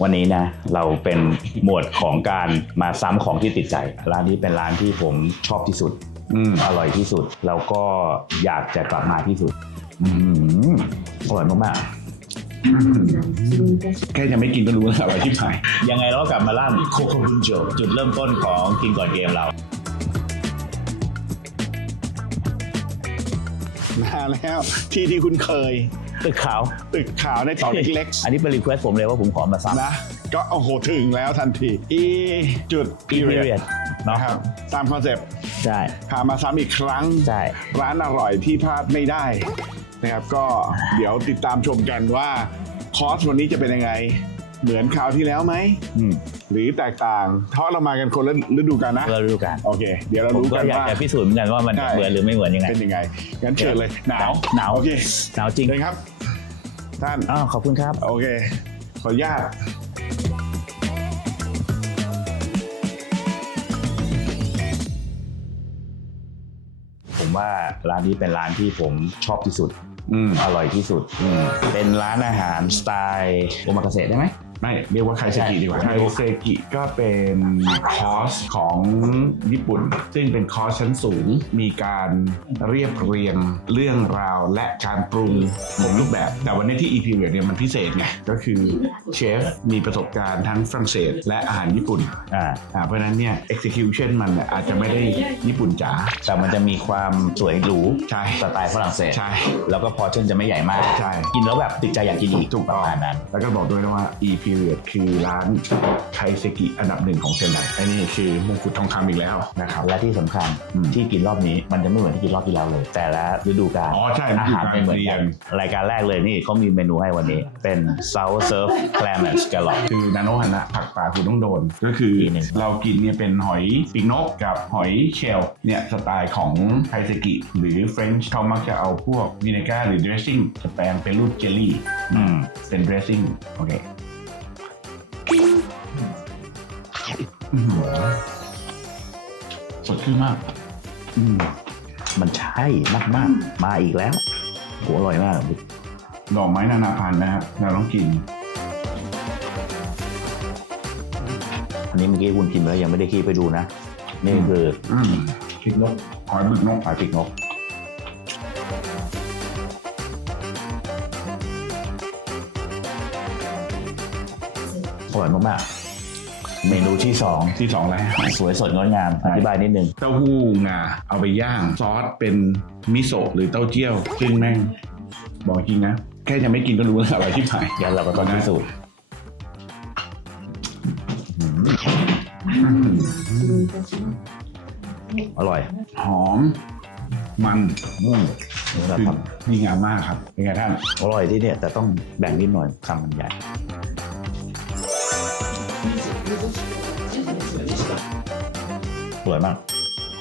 วันนี้นะเราเป็นหมวดของการมาซ้ำของที่ติดใจ ร้านนี้เป็นร้านที่ผมชอบที่สุดอืมอร่อยที่สุด แล้วก็อยากจะกลับมาที่สุดอืมอร่อยมากแค่จะไม่กินก็รู้แล้วอร่อยที่ผายๆยังไงเราก็กลับมาร้านโคโคบุนโจจุดเริ่มต้นของกินก่อนเกมเรา มาแล้วที่ที่คุณเคย ตึกขาว ตึกขาวในต่อเล็กอันนี้เป็นรีเควสผมเลยว่าผมขอมาซ้ำๆนะ ก็โอ้โหถึงแล้วทันทีอีจุดอีเรียนเนาะนะครับตามคอนเซปต์ใช่พามาซ้ำอีกครั้ง ใช่ ร้านอร่อยที่พลาดไม่ได้นะครับ ก็เดี๋ยวติดตามชมกันว่า คอร์สวันนี้จะเป็นยังไง เหมือนคราวที่แล้วไหม อืมหรือแตกต่างเพราะเรามากันคนละฤดูกาลนะ เราดูกันโอเค เดี๋ยวเราผมรู้ก็กันอยากว่า จะพิสูจน์เหมือนกันว่ามันใช่เหมือนหรือไม่เหมือนยังไง เป็นยังไง งั้นเชิญเลย หนาวหนาว โอเคหนาวจริงเลยครับ ท่าน อ้าวขอบคุณครับ โอเค ขออนุญาตผมว่าร้านนี้เป็นร้านที่ผมชอบที่สุด อืม อร่อยที่สุดอืมเป็นร้านอาหารสไตล์โอมากาเสะได้ไหม ไม่เรียกว่าไคเซกิดีกว่าใช่ไคเซกิก็เป็นคอร์สของญี่ปุ่น ซึ่งเป็นคอร์สชั้นสูงมีการเรียบเรียงเรื่องราวและการปรุงครบรูปแบบ แต่วันนี้ที่ EP เนี่ยมันพิเศษไงก็คือเชฟมีประสบการณ์ทั้งฝรั่งเศส และอาหารญี่ปุ่นอ่าอ่าเพราะฉะนั้นเนี่ย execution มันเนี่ยอาจจะไม่ได้ญี่ปุ่นจ๋าแต่มันจะมีความสวยหรูใช่สไตล์ฝรั่งเศสใช่แล้วก็พอร์ชั่นจะไม่ใหญ่มากใช่กินแล้วแบบติดใจอยากกินอีกถูกปต้ระองมาณนั้นแล้วก็บอกด้วยนะว่า e period คือร้านไคเซกิอันดับหนึ่งของเซนไดอันนี้คือมงกุฎทองคำอีกแล้วนะครับและที่สำคัญอืม ที่กินรอบนี้มันจะไม่เหมือนที่กินรอบที่แล้วเลย แต่ละฤดูกาลอ๋อใช่อาหารไม่เหมือนกันรายการแรกเลยนี่เขามีเมนูให้วันนี้ เป็น sour surf clam and scallop คือนาโนฮันะผักปลาคุณต้องโดน ก็คืออีกหนึ่ง เรากินเนี่ยเป็นหอยปีกนกกับหอยเชลล์เนี่ยสไตล์ของไคเซกิหรือเฟรนช์เขามักจะเอาพวกวิน a ก้าหรือ dressing จะแปลงเป็นรูปเจลลี่อืมเป็น dressing โอเค อื้อหือสดชื่นมาก อืมมันใช่มากๆมาอีกแล้วโหอร่อยมากดอกไม้นานาพันธุ์นะครับเราต้องกิน อันนี้เมื่อกี้คุณกินไปแล้วยังไม่ได้คีบไปดูนะนี่คืออืมพริกนกหอยบึกนกหอยปีกนก อร่อยมากๆ เมนูที่สองที่สองแล้วสวยสดงดงามอธิบายนิดนึง เต้าหู้งาเอาไปย่าง ซอสเป็นมิโซะหรือเต้าเจี้ยวซึ่งแม่ง บอกจริงนะ แค่จะไม่กินก็รู้แล้วอร่อยที่ผายงั้นเราก็ต้องพิสูจน์อร่อย หอม มันอืมนี่เราคือทดีงามมากครับเป็นไงท่านำอร่อยที่เนี่ยแต่ต้องแบ่งนิดหน่อยคำมันใหญ่ สวยมาก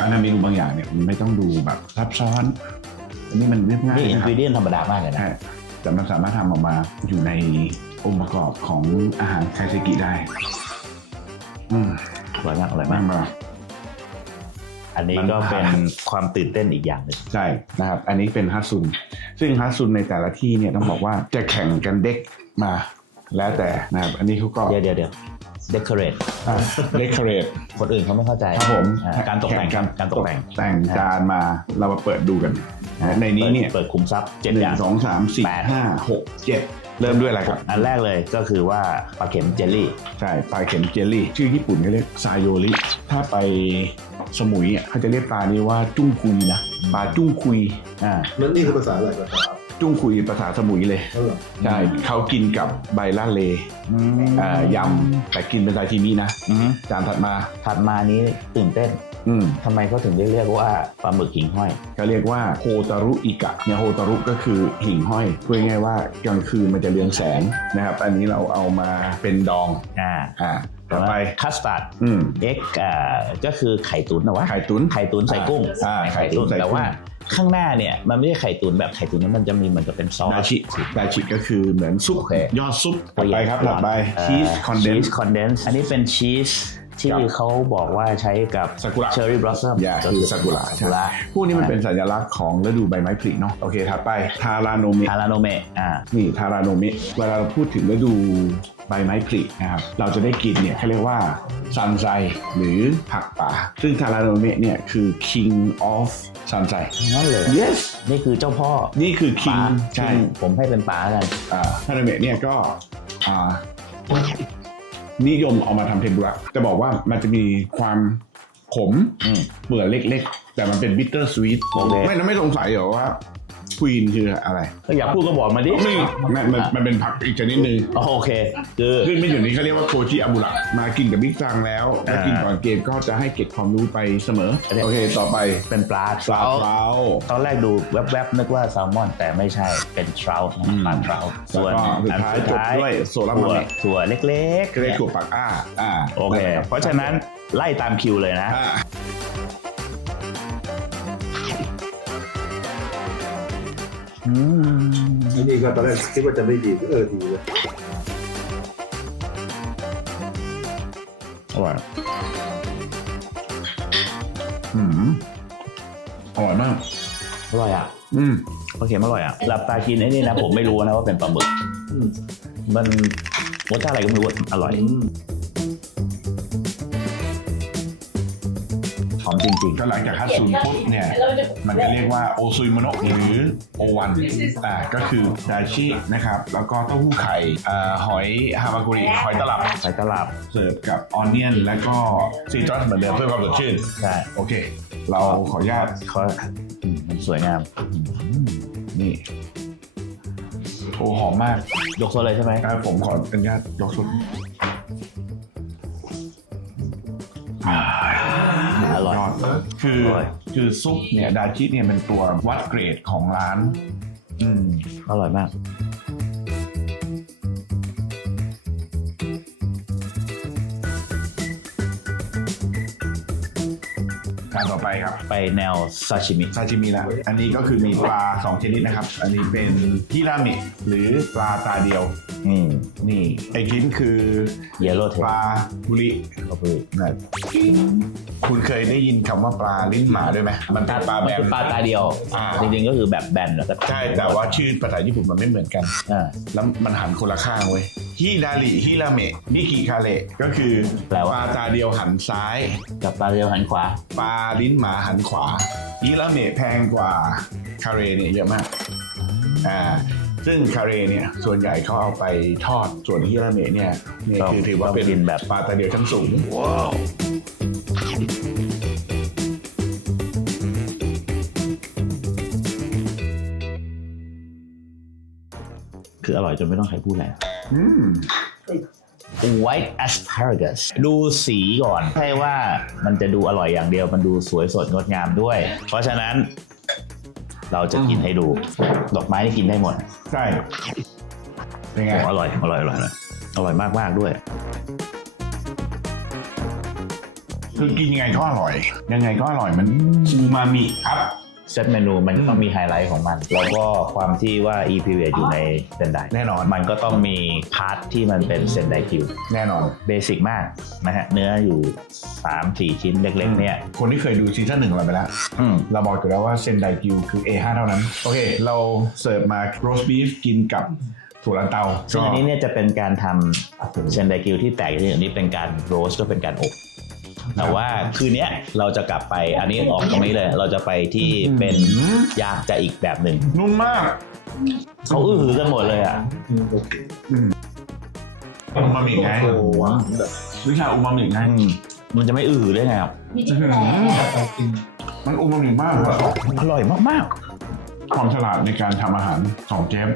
อันนั้นเมนูบางอย่างเนี่ยมันไม่ต้องดูแบบซับซ้อน อันนี้มันเรียบง่ายนี่อินนะคกรับรีเดียนธรรมดามากเลยนะ ใช่แต่มันสามารถทำออกมาอยู่ในองค์ประกอบของอาหารไคเซกิได้ อืมอร่อยมากอร่อยมามากกมา อันนี้ก็เป็นความตื่นเต้นอีกอย่างหนึ่งใช่นะครับ อันนี้เป็นฮัตซุน ซึ่งฮัตซุนในแต่ละที่เนี่ยต้องบอกว่าจะแข่งกันเด็กมา แล้วแต่นะครับ อันนี้เขาก็เดี๋ยวเดี๋ยวเดี๋ยว เดคอเรทเดคอเรทคนอื่นเขาไม่เข้าใจครับผมอ่าการตกแต่งข่การตกแต่ง แต่งจานมาเรามาเปิดดูกันนะในนี้เนี่ยเปิดคุมทรัพย์เจ็ดหนึ่อย่าง งสองสามสี่แปด ห้าหกเจ็ดเริ่มด้วยอะไรครับ อันแรกเลยก็คือว่าปลาเข็มเจลลี่ ใช่ปลาเข็มเจลลี่ ชื่อญี่ปุ่นเขาเรียกซาโยริถ้าไปสมุยอะเขาจะเรียกปลานี้ว่าจุ้งคุยนะปลาจุ้งคุยอ่า นั่นนี่คือภาษาอะไรภาษา จุ้งคุยภาษาสมุยเลยนั่นเหรอใช่เขากินกับใบล่าเลอ่ายำแต่กินเป็นซาชิมินะอืมจานถัดมาถัดมานี้ตื่นเต้นอืมทำไมเขาถึงได้เรียกว่าปลาหมึกหิ่งห้อยเขาเรียกว่าโฮตารุอิกะเนี่ยโฮตารุก็คือหิ่งห้อยพูดง่ายๆว่ากลางคืนมันจะเรืองแสงนะครับอันนี้เราเอามาเป็นดองอ่าอ่าต่อไปคัสตาร์ดอืมเอ็กอ่าก็คือไข่ตุ๋นนะวะไข่ตุ๋นไข่ตุ๋นใส่กุ้งอ่าไข่ตุ๋นใส่กุ้งแต่ว่า ข้างหน้าเนี่ยมันไม่ใช่ไข่ตุ๋นแบบไข่ตุ๋นนั้นมันจะมีเหมือนกับเป็นซอส ดาชิดาชิก็คือเหมือนซุปโอเค ยอดซุปต่อไปครับต่อไปชีสคอนเดนชีสซ์คอนเดนซ์ อันนี้เป็นชีสที่ครับเขาบอกว่าใช้กับซากุระ เชอร์รี่บลอสซัม อย่าคือซากุระซากุระพวกนี้มันเป็นสัญลักษณ์ของฤดูใบไม้ผลิเนาะโอเคถัดไปทาราโนเมะฮาราโนเมะอ่า นี่ทาราโนเมะเวลาเราพูดถึงฤดู ใบไม้ผลินะครับ เราจะได้กินเนี่ยเขาเรียกว่าซันไซหรือผักป่า ซึ่งทาราโนเมะเนี่ยคือ king of ซันไซนั่นเลย yes นี่คือเจ้าพ่อ นี่คือป๋า king ใช่ ผมให้เป็นป๋ากันอ่าทาราโนเมะเนี่ยก็อ่านิยมเอามาทำเทมปุระจะบอกว่ามันจะมีความขมอืมเปลือกเล็กๆ แต่มันเป็นบิตเตอร์สวีทโอเคไม่นะไม่สงสัยเหรอว่า ควีนคืออะไรก็อยากพูดก็บอกมาดิไม่มันมันมันเป็นผักอีกชนิดหนึ่งอ๋อโอเค คือซึ่งไม่อยู่นี้เขาเรียกว่าโคจิอาบุระมากินกับบิ๊กซังแล้วถ้ากินก่อนเกมก็จะให้เก็บความรู้ไปเสมอ โอเค ต่อไปเป็นปลาปลาเท้าตอนแรกดูแวบๆนึกว่าแซลมอน แต่ไม่ใช่เป็นทรัลนะอืมปลาทรัลส่วนแล้วก็สุดอันท้ายสุดท้ายจบด้วยโซลามาถั่วเมะถั่วเล็กเรียกถั่วปักอ้าอ่าโอเค เพราะฉะนั้นไล่ตามคิวเลยนะ อ่าอืมไอ้นี่ก็ตอนแรกคิดว่าจะไม่ดีเออดีเลยอร่อยอืมอร่อยมาก อร่อยอะ อืมโอเคอร่อยอะ หลับตากินไอ้นี่นะ ผมไม่รู้นะว่าเป็นปลาหมึกอืมมันรสชาติอะไรก็ไม่รู้อะอร่อย มจริง ก็หลังจากฮัตซุนปุ๊บเนี่ยมันจะเรียกว่าโอซุยโมโนะหรือโอวันอ่าก็คือดาชินะครับ แล้วก็เต้าหู้ไข่อ่าหอยฮามากุริหอยตลับๆใส่ตลับเสิร์ฟกับออนเนียนแล้วก็ซีตรัสเหมือนเดิมเพื่อความสดชื่น ใช่โอเค เราขออนุญาตเขาอืมมันสวยงามนี่โอ้หอมมากยกโซนเลยใช่ไหมอ่าผมขออนุญาตยกสุดอ่าอ ร่อยยอดคืออร่อย คือซุปเนี่ยดาชิเนี่ยเป็นตัววัดเกรดของร้าน อืม อร่อยมาก การต่อไปครับไปแนวซาชิมิ ซาชิมิละอันนี้ก็คือมีปลาสองชนิดนะครับ อันนี้เป็นฮิรามิหรือปลาตาเดียว อืมนี่ไอชิ้นคือเยลโล่เทปลาบุริก็คือนะคุณเคยได้ยินคำว่าปลาลิ้นหมาด้วยไหมมันเป็นปลามันแบนคือปลาตาเดียว อ่า จริงๆก็คือแบบแบนแล้วก็ใช่แต่ว่าชื่อภาษาญี่ปุ่นมันไม่เหมือนกัน อ่า แล้วมันหันคนละข้างเว้ยฮิดาริฮิราเมะมิกิคาเระก็คือแปลว่า ปลาตาเดียวหันซ้าย กับปลาเดียวหันขวา ปลาลิ้นหมาหันขวาฮิราเมะแพงกว่าคาเรเนี่ยเยอะมากอ่า ซึ่งคาเรเนี่ยส่วนใหญ่เขาเอาไปทอดส่วนฮิราเมะเนี่ยเนี่ยต้องคือถือว่าเป็นต้องกินแบบปลาตาเดียวชั้นสูงว้าวคืออร่อยจนไม่ต้องใครพูดแล้วอืม white asparagus ดูสีก่อน ใช่ว่ามันจะดูอร่อยอย่างเดียว มันดูสวยสดงดงามด้วย เพราะฉะนั้น เราจะกินให้ดู ดอกไม้นี่กินได้หมดใช่ เป็นไง โอ้อร่อยอร่อย อร่อย อร่อย อร่อยมากมากๆด้วย คือกินยังไงก็อร่อย ยังไงก็อร่อยมันอูมามิครับ เซตเมนูมันต้องมีไฮไลท์ของมัน แล้วก็ความที่ว่า e p อยู่ในเซนไดแน่นอนมันก็ต้องมีพาร์ทที่มันเป็นเซนไดคิวแน่นอนเบสิกมากนะฮะเนื้ออยู่ 3-4 ชิ้นเล็กๆเนี่ย คนที่เคยดูซีซั่นหนึ่งเราไปแล้ว อืม เราบอกอยู่แล้วว่าเซนไดกิวคือ A5 เท่านั้น โอเค เราเสิร์ฟมาโรสบีฟกินกับถั่วลันเตาซึ่งอันนี้เนี่ยจะเป็นการทำเซนไดคิวที่แตกที่อันนี้เป็นการโรสก็เป็นการอบ แต่ว่าคืนเนี้ยเราจะกลับไปอันนี้ออกตรงนี้เลย เราจะไปที่เป็นยากจะอีกแบบหนึ่งนุ่มมากเขาอื้อหือกันหมดเลยอะอืมโอเคอูมามิไงโอ้โหแบบวิชาอูมามิไงอืมมันจะไม่อื้อหือได้ไงครับมันอูมามิมากเลยอร่อยมากความฉลาดในการทำอาหารของเจฟ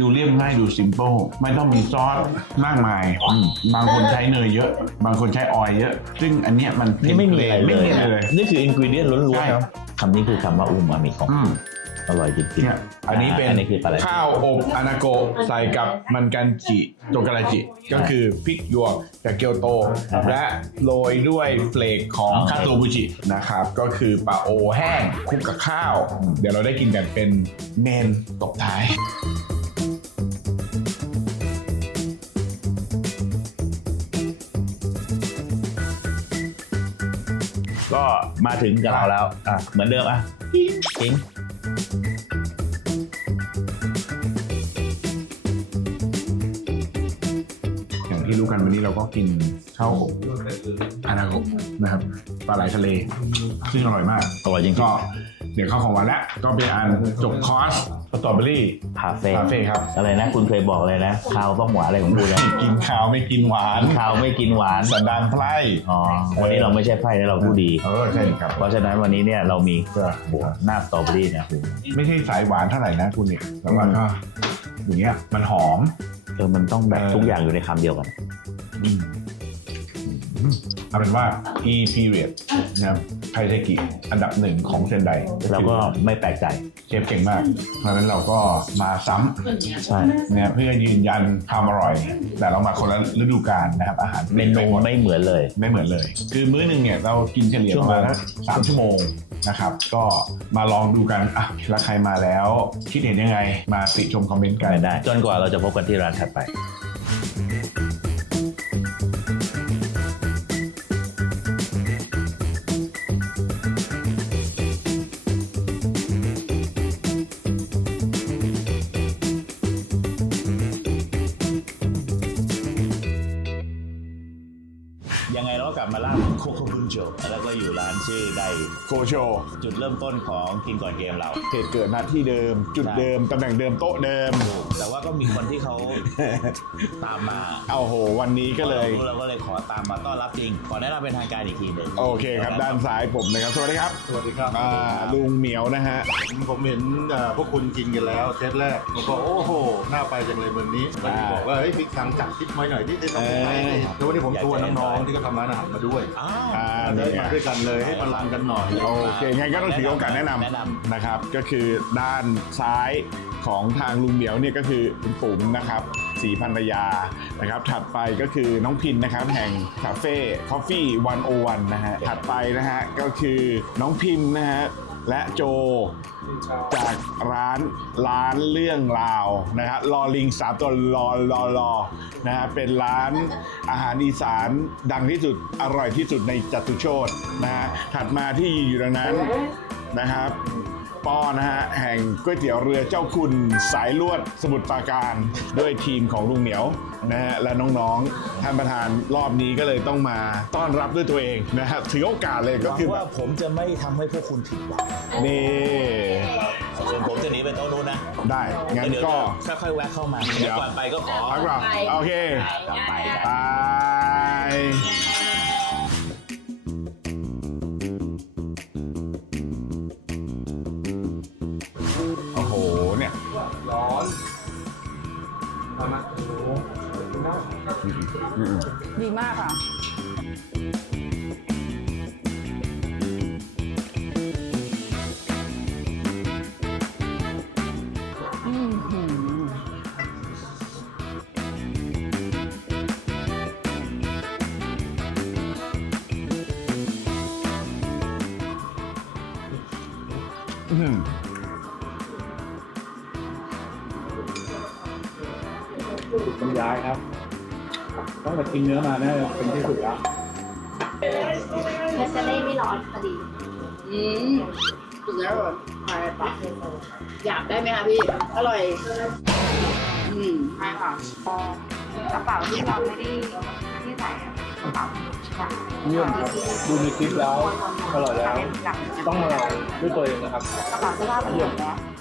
ดูเรียบง่ายดูซิมเ l ิลไม่ต้องมีซอสมากมายอืมบางคนใช้เนยเยอะ บางคนใช้ออยล์เยอะ ซึ่งอันเนี้ยมันๆนี่ไม่มีอะไรเลไม่ยมีอะไรเลย นี่คืออินกิเดียนล้ใช่วนๆครับคำนี้คือคำว่าอูมามิของอืม อร่อยจริงเนี่ยอันนี้เป็นอันนี้คืออะไรข้าวอบอนาโกะใส่กับมันกันจิโตการาจิ ก็คือพริกหยวกจากเกียวโตอ่าฮะและโรยด้วยเฟลกของคาโตบุจินะครับ ก็คือปลาโอแห้งคลุกกับข้าว เดี๋ยวเราได้กินกันเป็นเมนตกท้าย มาถึงกับเราแล้วอะเหมือนเดิมอะทิ้งอย่างที่รู้กันวันนี้เราก็กินข้าวอบอานาโกะนะครับปลาไหลทะเล ซึ่งอร่อยมากอร่อยจริงก็ เดี๋ยวเข้าของหวานแล้วก็เป็นอันจบคอร์สสตรอเบอรี่ๆคาเฟ่คาเฟ่ครับ อะไรนะ คุณเคยบอกเลยนะข้าวต้องหวานอะไรของคุณนะกินข้าวไม่กินหวานข้าวไม่กินหวานสันดานไพร่อ๋อวันนี้เราไม่ใช่ไพ่นะเราผู้ดีเออใช่ครับ เพราะฉะนั้นวันนี้เนี่ยเรามีก็บวหน้าสตรอเบอรี่เนี่ยโหไม่ใช่สายหวานเท่าไหร่นะคุณเนี่ยแต่ว่าก็อย่างเงี้ยมันหอมเออมันต้องแบบเออทุกอย่างอยู่ในคำเดียวกัน เอาเป็นว่า e period นะครับไทเทกิอันดับหนึ่งของเซนไดเราก็ไม่แปลกใจเชฟเก่งมาก เพราะฉะนั้นเราก็มาซ้ำใช่เนี่ยเพื่อยืนยันความอร่อย แต่เรามาคนละฤดูกาลนะครับ อาหารเมนูไม่เหมือนเลย ไม่เหมือนเลย คือมื้อหนึ่งเนี่ยเรากินเฉลี่ยชั่ปวระโมงมาณสามชั่วโมงนะครับ ก็มาลองดูกันอะแล้วใครมาแล้ว คิดเห็นยังไงมาติชมคอมเมนต์กันไม่ได้ จนกว่าเราจะพบกันที่ร้านถัดไป ยังไงเราก็กลับมาร้านโคโคบุนโจแล้วก็อยู่ร้านชื่อไดโกโชจุดเริ่มต้นของกินก่อนเกมเรา เหตุเกิดณที่เดิม จุดเดิม ตำแหน่งเดิมโต๊ะเดิม แต่ว่าก็มีคนที่เขาตามมาเอาโห วันนี้ก็เลยรารู้เราก็เลยขอตามมาต้อนรับจริง ขอแนะนำเป็นทางการอีกทีหนึ่งโอเคครับด้านซ้ายผมนะครับ สวัสดีครับสวัสดีครับอ่าลุงเหมียวนะฮะ ผมเห็นเอ่อพวกคุณกินกันแล้วเทสแรกผมก็โอ้โหน่าไปจังเลยเมืองนี้แล้วที่บอกว่าเฮ้ยมีทางจัดทริปมาหน่อยที่จะต้องไปเออ แล้ววันนี้ผมชวนน้องๆที่ก็ทำร้านอาหารมาด้วยอ้าวอ่าได้นี่ไงมาด้วยกันเลยให้มาลองกันหน่อย โอเคงั้นก็ต้องถือโอกาสแนะนแนะนำนะครับ ก็คือด้านซ้ายของทางลุงเหมียวเนี่ยก็คือคุณปุ๋มนะครับสีพันรยานะครับ ถัดไปก็คือน้องพินนะครับ แห่งคาเฟ่คอฟฟี่วันโอวันนะฮะถัดไปนะฮะก็คือน้องพิมพ์นะฮะ และโจจากร้านร้านเรื่องราวนะฮะลอลิงสามตัวรอรอรอนะฮะเป็นร้านอาหารอีสานดังที่สุดอร่อยที่สุดในจตุโชตนะฮะถัดมาที่อยู่ตรงนั้นนะครับ ป้อนะฮะแห่งก๋วยเตี๋ยวเรือเจ้าคุณสายลวดสมุทรปราการด้วยทีมของลุงเหนียวนะฮะและน้องๆท่านประธานรอบนี้ก็เลยต้องมาต้อนรับด้วยตัวเองนะฮะถือโอกาสเลยำก็คือแบว่าบผมจะไม่ทำให้พวกคุณผิดหวังนี่ส่วนผมจะหนีไปโต๊ะนู้นนะได้งั้นเดี๋ยวก็จะค่อยๆแวะเข้ามาเดี๋เดี๋ยยววก่อนไปก็ขอ พักก่อนโอเคกลับไป ดีมากค่ะ อืมหืมอื้อหือต้องย้ายครับ ต้องมากินเนื้อมาแน่เป็นที่สุดแล้วเนสเล่ไม่ร้อนพอดีอืมสุดแล้วเหรอใช่ปะอยากได้ไหมคะพี่ อร่อย อืมใช่ค่ะกระเป๋าที่เราไม่ได้ที่ใส่อะกระเป๋าใช่เยี่ยมครับดูในคลิปแล้วอร่อยแล้ว ต้องมาลองด้วยตัวเองนะครับกระเป๋าเสื้อผ้าเป็นแบบ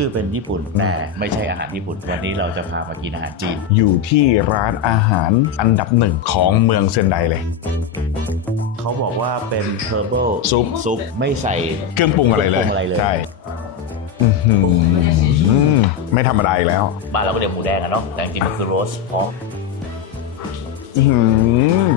ชื่อเป็นญี่ปุ่นแต่ไม่ใช่อาหารญี่ปุ่น วันนี้เราจะพามากินอาหารจีน อยู่ที่ร้านอาหารอันดับหนึ่งของเมืองเซนไดเลยเขาบอกว่าเป็น herbal ซุปซุปไม่ใส่เครื่องปรุงอะไรเลยเครื่องปรุงอะไรเลยใช่อื้อหือไม่ธรรมดาอีกแล้ว บ้านเราก็เรียกหมูแดงอะเนาะแต่จริงๆมันคือโรสพอกอื้อหือ